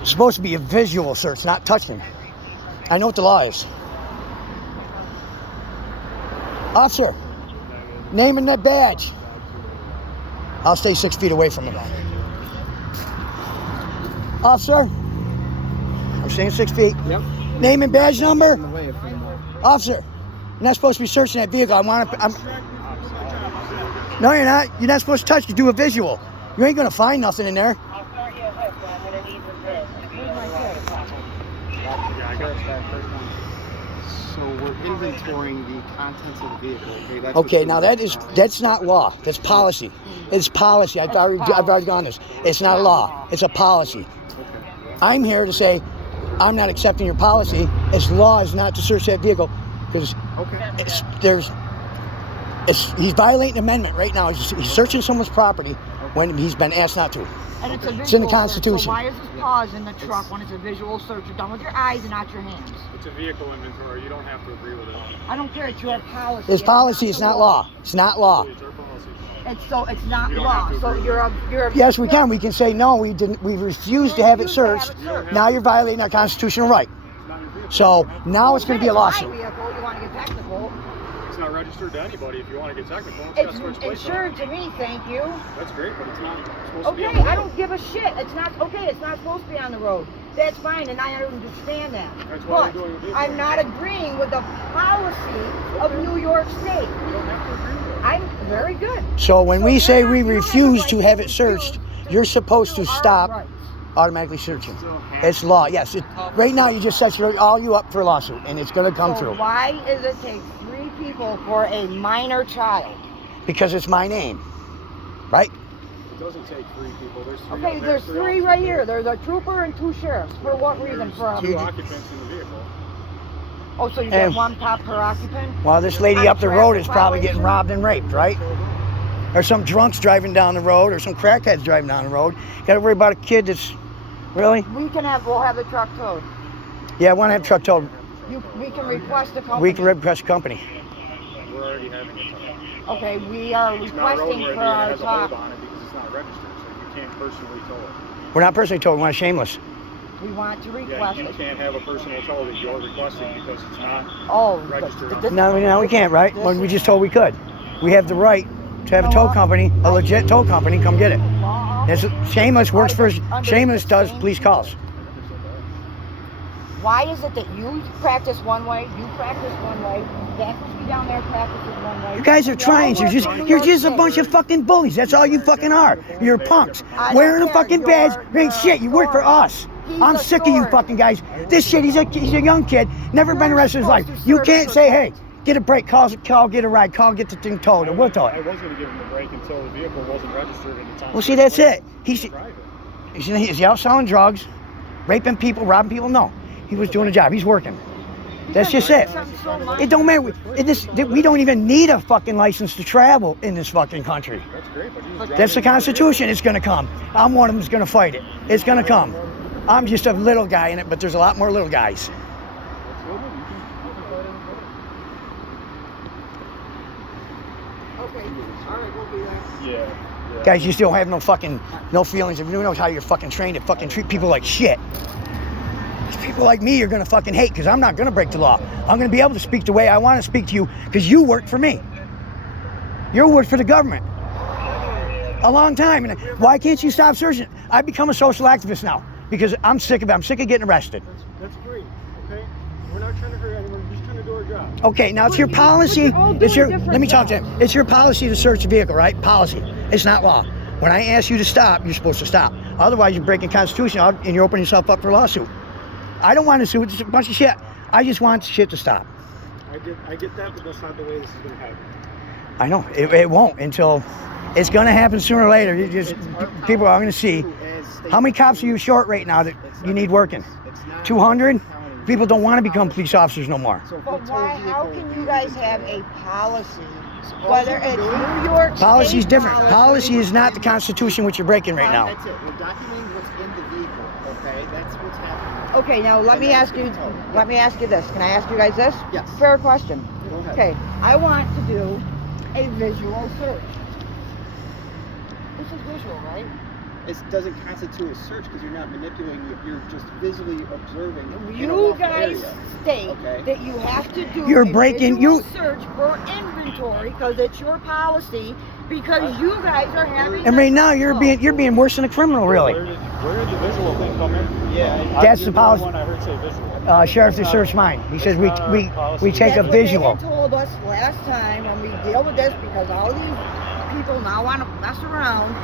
It's supposed to be a visual search, not touching. I know what the law is. Officer, name and that badge. I'll stay 6 feet away from him. Officer, I'm staying 6 feet. Yep. Name and badge number. Officer, you're not supposed to be searching that vehicle. No, you're not. You're not supposed to touch. You do a visual. You ain't gonna find nothing in there. So we're inventorying the contents of the vehicle. Okay, now that's not law. That's policy. It's policy. I've already gone this. It's not a law. It's a policy. Okay. I'm here to say I'm not accepting your policy. Its law is not to search that vehicle because he's violating the amendment right now. He's searching someone's property when he's been asked not to. And it's in the Constitution. So why is this pause in the truck when it's a visual search? You're done with your eyes and not your hands. It's a vehicle inventory. You don't have to agree with it. I don't care. It's your policy. It's policy. It's not law. It's not law. It's our policy. It's not law. So you're a Yes, we can. We can say no. We didn't. We refused to have it searched. Now you're violating our constitutional right. So now it's going to be a lawsuit. You want to get technical. It's not registered to anybody. If you want to get technical, it's insured to me. Thank you. That's great, but it's not supposed to be on Okay, the I road. don't give a shit. It's not okay. It's not supposed to be on the road. That's fine, and I understand that. That's why But we're doing a vehicle. I'm not agreeing with the policy of New York State. You don't have to agree with it. I'm very good. So when we say we refuse to have it searched, you're supposed to stop automatically searching. It's law. Yes. Right now, you just set all you up for a lawsuit, and it's going to come through. Why does it take 3 people for a minor child? Because it's my name, right? It doesn't take 3 people. There's 3. Okay, there's 3 right here. There's a trooper and 2 sheriffs. For what reason? For 2 occupants in the vehicle. Oh, so you get 1 cop per occupant? Well, this lady up the road is probably getting robbed and raped, right? Or some drunks driving down the road, or some crackheads driving down the road. Got to worry about a kid that's really. We'll have the truck towed. Yeah, I want to have truck towed. We can request a company. We can request a company. We're already having it towed. Okay, we are requesting for our It's not roadworthy and it has a hold top. on it because it's not registered, so you can't personally tow it. We're not personally towed. We want a shameless. We want to Yeah, request you it. can't have a personal tow that you're requesting because it's not Oh, registered. No, we can't, right? When we just told we could. We have the right to have a tow company, a legit tow company, come get it. That's shameless works for. Shameless does police calls. Why is it that you practice one way, you practice one way, that person down there practices one way? You guys are trying. You're just a bunch of fucking bullies. That's all you fucking are. You're punks. Wearing a fucking badge. You ain't shit. You work for us. I'm sick of you fucking guys. This shit, he's a young kid, never been arrested in his life. You can't say, hey, get a break, call, get a ride, get the thing towed, or we'll tow I it. was going to give him a break until the vehicle wasn't registered at the time. Well, see, that's it. He's Is he out selling drugs, raping people, robbing people? No. He was doing a job. He's working. That's just it. It don't matter. We don't even need a fucking license to travel in this fucking country. That's great, but he was That's the Constitution. It's going to come. I'm one of them who's going to fight it. It's going to come. I'm just a little guy in it, but there's a lot more little guys. Okay, all right, we'll do that. Yeah. Guys, you still have no feelings. If you know how you're fucking trained to fucking treat people like shit. People like me you're going to fucking hate because I'm not going to break the law. I'm going to be able to speak the way I want to speak to you because you work for me. You work for the government. A long time. And why can't you stop searching? I've become a social activist now because I'm sick of it. I'm sick of getting arrested. That's great, okay? We're not trying to hurt anyone. We're just trying to do our job. Okay, now it's your policy. Let me talk to him. It's your policy to search the vehicle, right? Policy. It's not law. When I ask you to stop, you're supposed to stop. Otherwise, you're breaking the Constitution and you're opening yourself up for a lawsuit. I don't want to sue. It's a bunch of shit. I just want shit to stop. I get that, but that's not the way this is going to happen. I know. It won't until it's going to happen sooner or later. People are going to see. How many cops are you short right now that you need working? 200? People don't want to become police officers no more. But why? How can you guys have a policy? Whether it's New York State Policy is different. Policy is not the Constitution, which you're breaking right now. That's it. We're documenting what's in the vehicle, okay? That's what's happening. Okay, now let me ask you this. Can I ask you guys this? Yes. Fair question. Go ahead. Okay, I want to do a visual search. This is visual, right? it doesn't constitute a search because you're not manipulating. You're just visually observing. in a You lawful guys area. state Okay. that you have to do You're a breaking- visual you- search for inventory because it's your policy. Because you guys are having. And right now you're being worse than a criminal, really. Where did the visual thing come in? Yeah. That's You're the policy. One I heard say visual. Sheriff to search mine. He says we take a That's visual. What they had told us last time when we deal with this because all these people now want to mess around,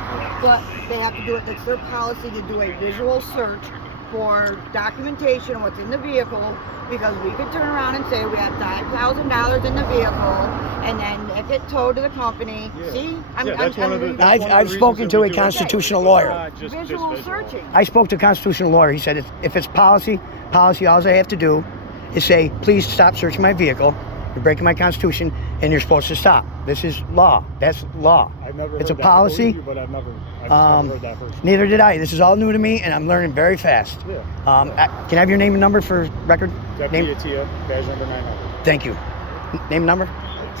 but they have to do it. It's their policy to do a visual search for documentation of what's in the vehicle because we could turn around and say we have $5,000 in the vehicle and then it get towed to the company. Yeah. See, That's one of the- I've spoken to a constitutional lawyer. Just visual visual. searching. I spoke to a constitutional lawyer. He said if it's policy, all I have to do is say, please stop searching my vehicle. You're breaking my constitution, and you're supposed to stop. This is law. That's law. I've never It's a heard that. policy. I believe you, but I've never heard that first. Neither did I. This is all new to me, and I'm learning very fast. Yeah. Can I have your name and number for record? Deputy Name. Atia, badge number 900. Thank you. Name and number.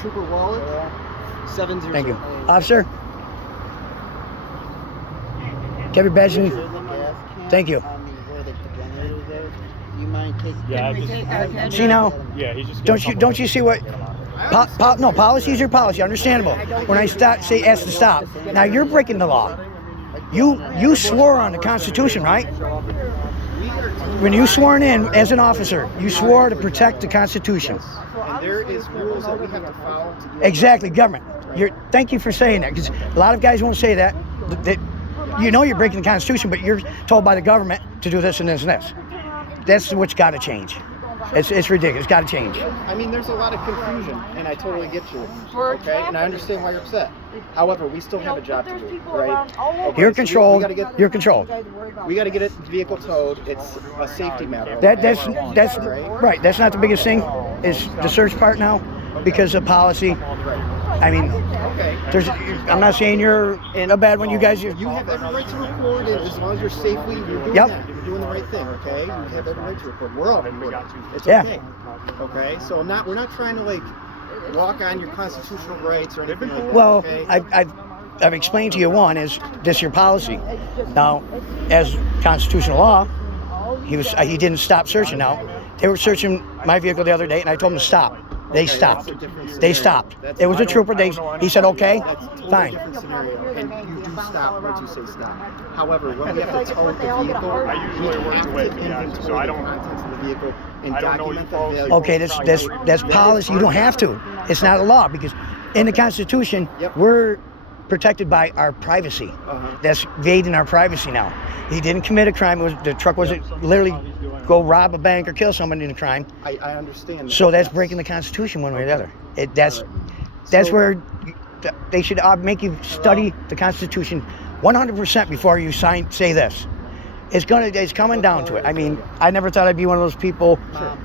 Trooper Wallet. 700. Thank you, officer. Get your badge. and- Thank you. Where the generator's there. Do you mind taking? Yeah, Can we take our attention? See now? Yeah, he's just. Don't you see what? No, policy is your policy. Understandable. When I ask to stop, now you're breaking the law. You swore on the Constitution, right? When you sworn in as an officer, you swore to protect the Constitution. And there is rules that we have to follow to do. Exactly, government. Thank you for saying that, because a lot of guys won't say that. You know you're breaking the Constitution, but you're told by the government to do this and this and this. That's what's got to change. It's ridiculous. It's got to change. I mean, there's a lot of confusion, and I totally get you. For Okay, and I understand why you're upset. However, we still have a job to do, right? Okay, You're so controlled. We gotta get, You're controlled. we got to get it vehicle towed. It's a safety matter. That's Right. right. That's not the biggest thing. Is the search part now, because of policy. I mean, Okay. I'm not saying you're a bad one. You guys, You have every right to record it as long as you're safely. You're doing Yep. that. You're doing the right thing. Okay. You have every right to record. We're all recording. It's Yeah. okay. Okay. So we're not trying to like walk on your constitutional rights or anything like that. well, okay? I've explained to you. One is this your policy. Now, as constitutional law, he didn't stop searching. Now, they were searching my vehicle the other day, and I told them to stop. They stopped. They stopped. It was a trooper. He said, okay, That's a totally fine. different scenario, and you do stop once you say stop. However, when we have to tow the vehicle, I usually we work have to with the guys, so I inventory the don't. contents of the vehicle and I don't know document the you folks. value. Okay, that's policy. You don't have to. It's not a law, because in the Constitution, Yep. we're protected by our privacy. That's invading our privacy now. He didn't commit a crime. The truck wasn't literally go rob a bank or kill somebody in a crime. I understand. So that's breaking the Constitution one way or the other. That's So- where they should make you study the Constitution 100% before you say this. It's coming down to it. I mean, I never thought I'd be one of those people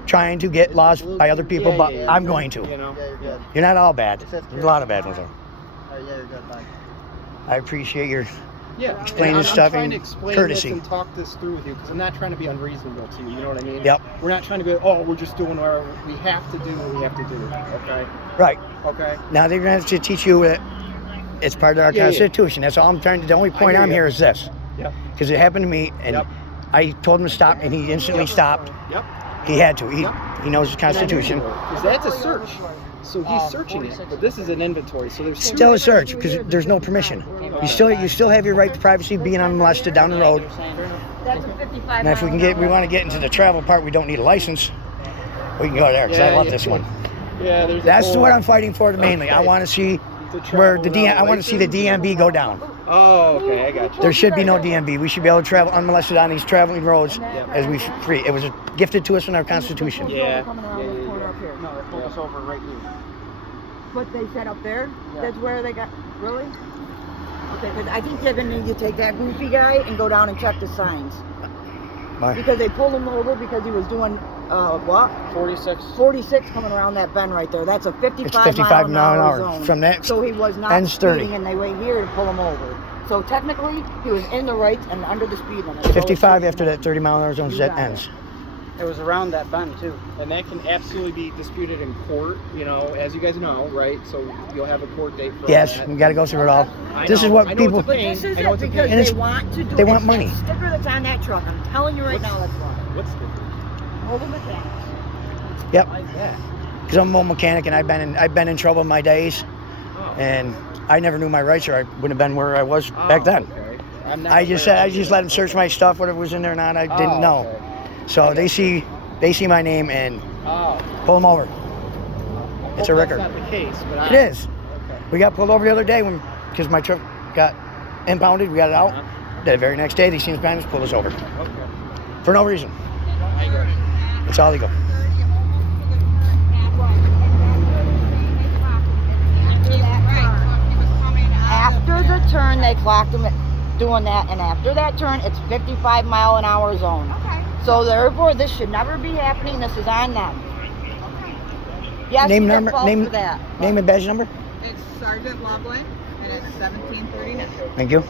trying to get laws by other people, but I'm going to. You know. You're not all bad. There's a lot of bad ones. Yeah, you're good. Bye. I appreciate your Yeah, explain and this I'm stuff trying in to explain courtesy. this and talk this through with you because I'm not trying to be unreasonable to you. You know what I mean? Yep. We're not trying to go. Oh, we're just doing whatever we have to do. What we have to do. Okay. Right. Okay. Now they're going to have to teach you that it's part of our Yeah, yeah. Constitution. That's all I'm trying to. The only point hear I'm you. here is this, Yep. because it happened to me, and Yep. I told him to stop, and he instantly stopped. Yep. He had to. Yep. He knows the Constitution. Because that's a search. So he's searching it, but this is an inventory. So there's Still a search, because there's no permission. You still have your right to privacy, being unmolested down the road. That's a 55 And if we want to get into the travel part, we don't need a license. We can go there, because I Yeah, love yeah. this one. Yeah, there's. That's what I'm fighting for mainly. I want to see where I want to see the DMV go down. Oh, okay, I got you. There should be no DMV. We should be able to travel unmolested on these traveling roads as we free. It was gifted to us in our Constitution. Yeah. Coming around this corner up here. No, they pulled us over right here. What they said up there? That's where they got. Really? Okay, because I think they're gonna need to take that goofy guy and go down and check the signs. Why? Because they pulled him over because he was doing what? 46. 46 coming around that bend right there. That's a 55, It's 55 mile an hour an hour. zone. From that So he was not ends 30. speeding, and they wait here to pull him over. So technically, he was in the rights and under the speed limit. So 55 it's- after that 30 mile an hour zone You that got it. ends. It was around that bend too. And that can absolutely be disputed in court, you know, as you guys know, right? So you'll have a court date for all Yes, that. we got to go through it all. I This know, is what I know people. it's a But pain. this is I know it it's a because pain. And they it's- want to do they it. want It's money. that sticker that's on that truck. I'm telling you right What's- now, that's why. What's the Mobile mechanics. Yep. Why is that? Because I'm a mobile mechanic and I've been in trouble in my days, Oh. and I never knew my rights, or I wouldn't have been where I was back then. Okay. I've never I just let them search my stuff, whatever was in there or not. I didn't know. Okay. So they see my name and Oh. pull them over. It's a Hope record. That's not the case, but It is. Okay. We got pulled over the other day because my truck got impounded. We got it out. Uh-huh. The very next day, they seen us behind us, pulled us over Okay. for no reason. I get it. It's all legal. After the turn, they clocked them at doing that, and after that turn, it's 55-mile-an-hour zone. Okay. So therefore, this should never be happening. This is on them. Yes, Name you get number- fault name- for that. Name and badge number. It's Sergeant Loveland, and it's 1739. Thank you.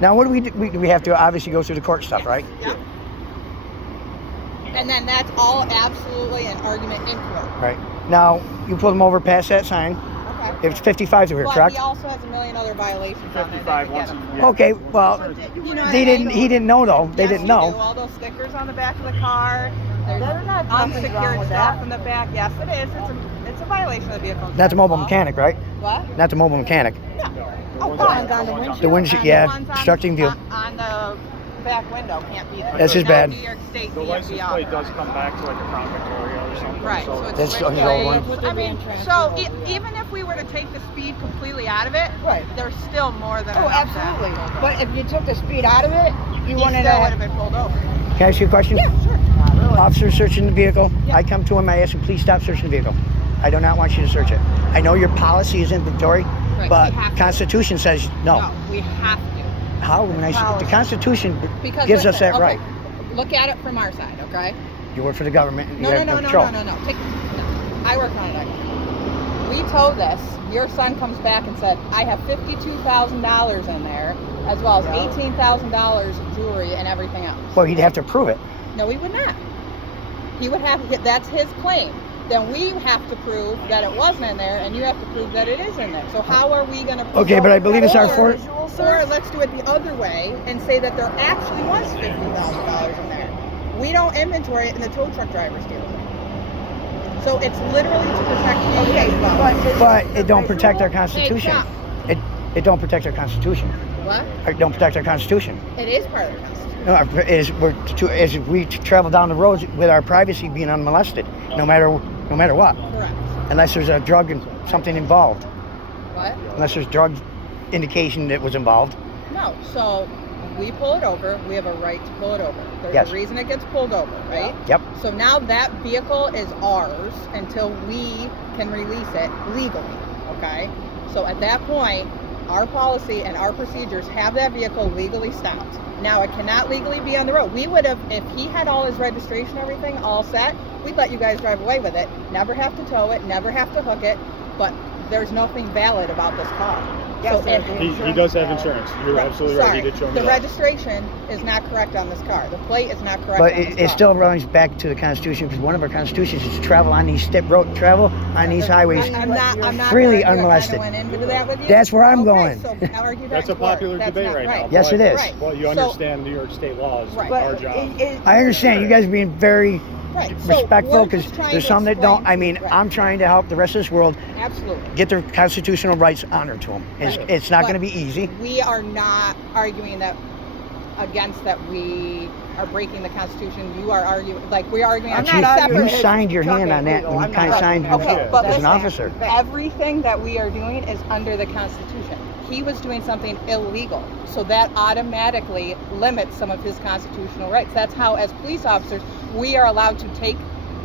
Now, what do we do? We have to obviously go through the court stuff, right? Yep. And then that's all absolutely an argument in court. Right. Now, you pull them over past that sign. Okay. It's 55 through here, But correct? he also has a million other violations on there. 55 that once. could get him. Yeah. Okay, well, You know what they I didn't. mean? He didn't know though. They Yes, didn't you know. do. All those stickers on the back of the car. There's There's not nothing wrong unsecured with stuff that. in the back. Yes, it is. It's a violation of the vehicle. That's a mobile law. mechanic, right? What? Not the mobile mechanic. No. Oh, ones fine. on- the ones on- The windshield, And yeah, the ones on- obstructing view. On the back window can't be there. That's just Now, bad. New York State The license DMV plate authorized. does come back to like a Crown Victoria or something. Right, So so it's That's switched his old plates. one. I mean, Transferred so over, yeah. even if we were to take the speed completely out of it, Right. there's still more than Oh, enough absolutely. that But if you took the speed out of it, you he wouldn't still would have. have been pulled over. Can I ask you a question? Yeah, sure. Officer searching the vehicle. Yeah. I come to him. I ask him, please stop searching the vehicle. I do not want you to search it. I know your policy is inventory, Right, but we have to. Constitution says no. No, we have to. How? When I the Policy. Constitution Because gives us listen, that okay, right. Look at it from our side, okay? You work for the government. And No, you no, have no, no no, control. no, no, no. I work on it. We tow this. Your son comes back and said, I have $52,000 in there, as well as $18,000 jewelry and everything else. Well, he'd have to prove it. No, he would not. He would have, that's his claim. Then we have to prove that it wasn't in there, and you have to prove that it is in there. So how are we going to prove Okay, but I believe it's our Or- fourth. Or let's do it the other way and say that there actually was $50,000 in there. We don't inventory it, and the tow truck drivers do. So it's literally to protect the Okay, But it don't protect our Constitution. Stop. It don't protect our Constitution. What? It don't protect our Constitution. It is part of the Constitution. No, as we travel down the roads with our privacy being unmolested, no matter what, Correct. unless there's a drug and something involved, What? unless there's drug indication that was involved. No. So we pull it over. We have a right to pull it over. There's Yes. a reason it gets pulled over, right? Yep. So now that vehicle is ours until we can release it legally, okay? So at that point, our policy and our procedures have that vehicle legally stopped. Now it cannot legally be on the road. We would have, if he had all his registration and everything all set, we'd let you guys drive away with it. Never have to tow it, never have to hook it, but there's nothing valid about this car. Yes, So there's if- He does have insurance. You're absolutely right. He did show me the that. registration is not correct on this car. The plate is not correct But on this it car. still runs back to the Constitution, because one of our constitutions is to travel on these travel on these highways. I'm not freely arguing. unmolested. I went into that with you. That's where I'm Okay, going. So argue that That's a in court. popular That's debate not right now. Yes, but- it is. Right. Well, you So- understand New York state laws. Right. Our job. I understand you guys being very Right. So respectful, we're because just trying there's to some that don't. explain I mean, to you. Right. I'm trying to help the rest of this world Absolutely. get their constitutional rights honored to them. It's not But going to be easy. We are not arguing that against that we are breaking the Constitution. You are arguing, like we're arguing on But two separate. you signed your hand on that when you kind of signed Okay, but as an listen, officer. Everything that we are doing is under the Constitution. He was doing something illegal, so that automatically limits some of his constitutional rights. That's how, as police officers, we are allowed to take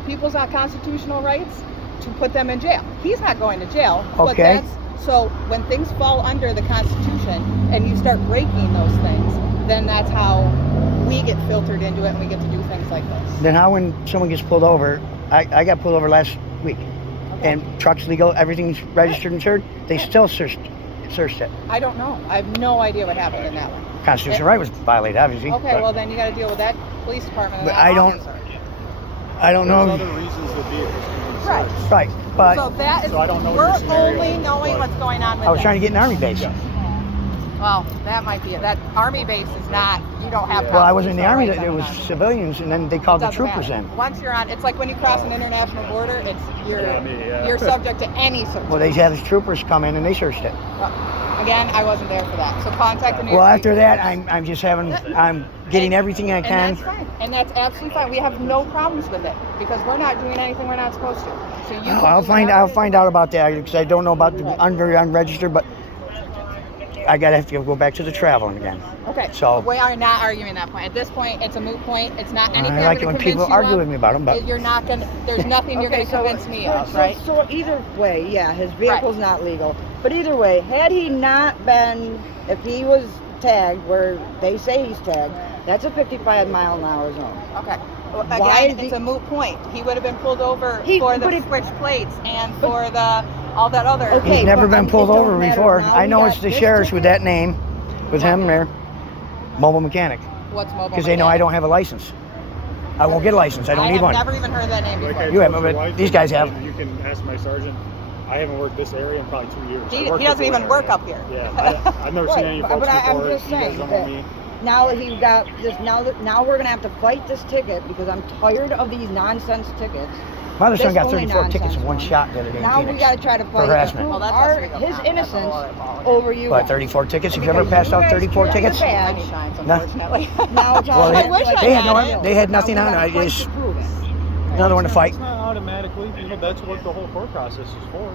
people's constitutional rights to put them in jail. He's not going to jail, but Okay. so when things fall under the Constitution and you start breaking those things, then that's how we get filtered into it and we get to do things like this. Then how, when someone gets pulled over, I got pulled over last week, and truck's legal, everything's registered and insured, they still searched it. I don't know. I have no idea what happened in that one. Constitutional right was violated, obviously. Okay, well then you got to deal with that police department and But that I don't- officer. I don't There's know. other reasons the vehicles can be Right. searched. Right, but So that is, So I don't know we're your scenario, only knowing but- what's going on with I was this. trying to get an army base. Well, that might be it. That army base is not, you don't have Well, I was in the army. constitutional It rights was on an army. civilians, and then they called the Doesn't troopers matter. in. Once you're on, it's like when you cross an international border, it's you're subject to any search. Well, they had the troopers come in and they searched it. Again, I wasn't there for that. So contact the New Well, York after State that, Police. I'm getting And- everything I can. And that's fine. And that's absolutely fine. We have no problems with it because we're not doing anything we're not supposed to. So you. I'll find out about that because I don't know about the unregistered, but I gotta have to go back to the traveling again. Okay. So- we are not arguing that point. At this point, it's a moot point. It's not anything. I I'm like it gonna when convince people you argue of. with me about them, but You're not gonna. There's nothing you're gonna convince me of, right? So either way, yeah, his vehicle's not legal. But either way, had he not been, if he was tagged where they say he's tagged, that's a 55-mile-an-hour zone. Okay. Well, Why again, is it's a moot point. He would have been pulled over He- for the but if- switch plates and for the all that other. Okay. he's never but been it pulled don't over matter. before. Now I we know got it's the this sheriffs with ticket. that name, with him there, mobile mechanic, What's mobile? because they know I don't have a license. I won't get a license. I don't need have one. never even heard that name Like before. I You haven't, told your but wife, these guys have. You can ask my sergeant. I haven't worked this area in probably 2 years. He I worked doesn't this even area. work up here. Yeah, I've never seen Right, any but folks I'm before. just You guys saying don't know that- me. Now that he got this, now we're gonna have to fight this ticket because I'm tired of these nonsense tickets. My other son This got only 34 tickets in nonsense one one. shot the other day in Now we Phoenix. gotta try to fight harassment. Well, that's his That's a innocence whole other ball. over you. What, guys. 34 tickets? Have you Because ever passed you out guys 34 put on your tickets? badge. Mine shines, No. unfortunately. Now it's all Well, I wish I they had had it. they had Now nothing we on it. gotta I fight just to prove it. another one to fight. It's not automatically. That's what the whole court process is for.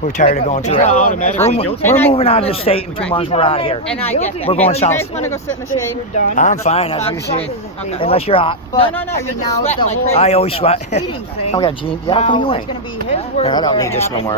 We're tired of going through It's not it. automatically We're, guilty. we're moving out of the Listen, state in 2 right. months. We're out of here. And I get that. We're going You guys south. want to go sit in the Since shade? we're done. I'm fine, as you see. Okay. Unless you're hot. No, no, no. I You're mean, just now sweating the like whole crazy. I always so. sweat. Speeding thing. Oh, yeah, Gene. Yeah, how come Now you it's ain't? gonna be his word. I don't or need this no more.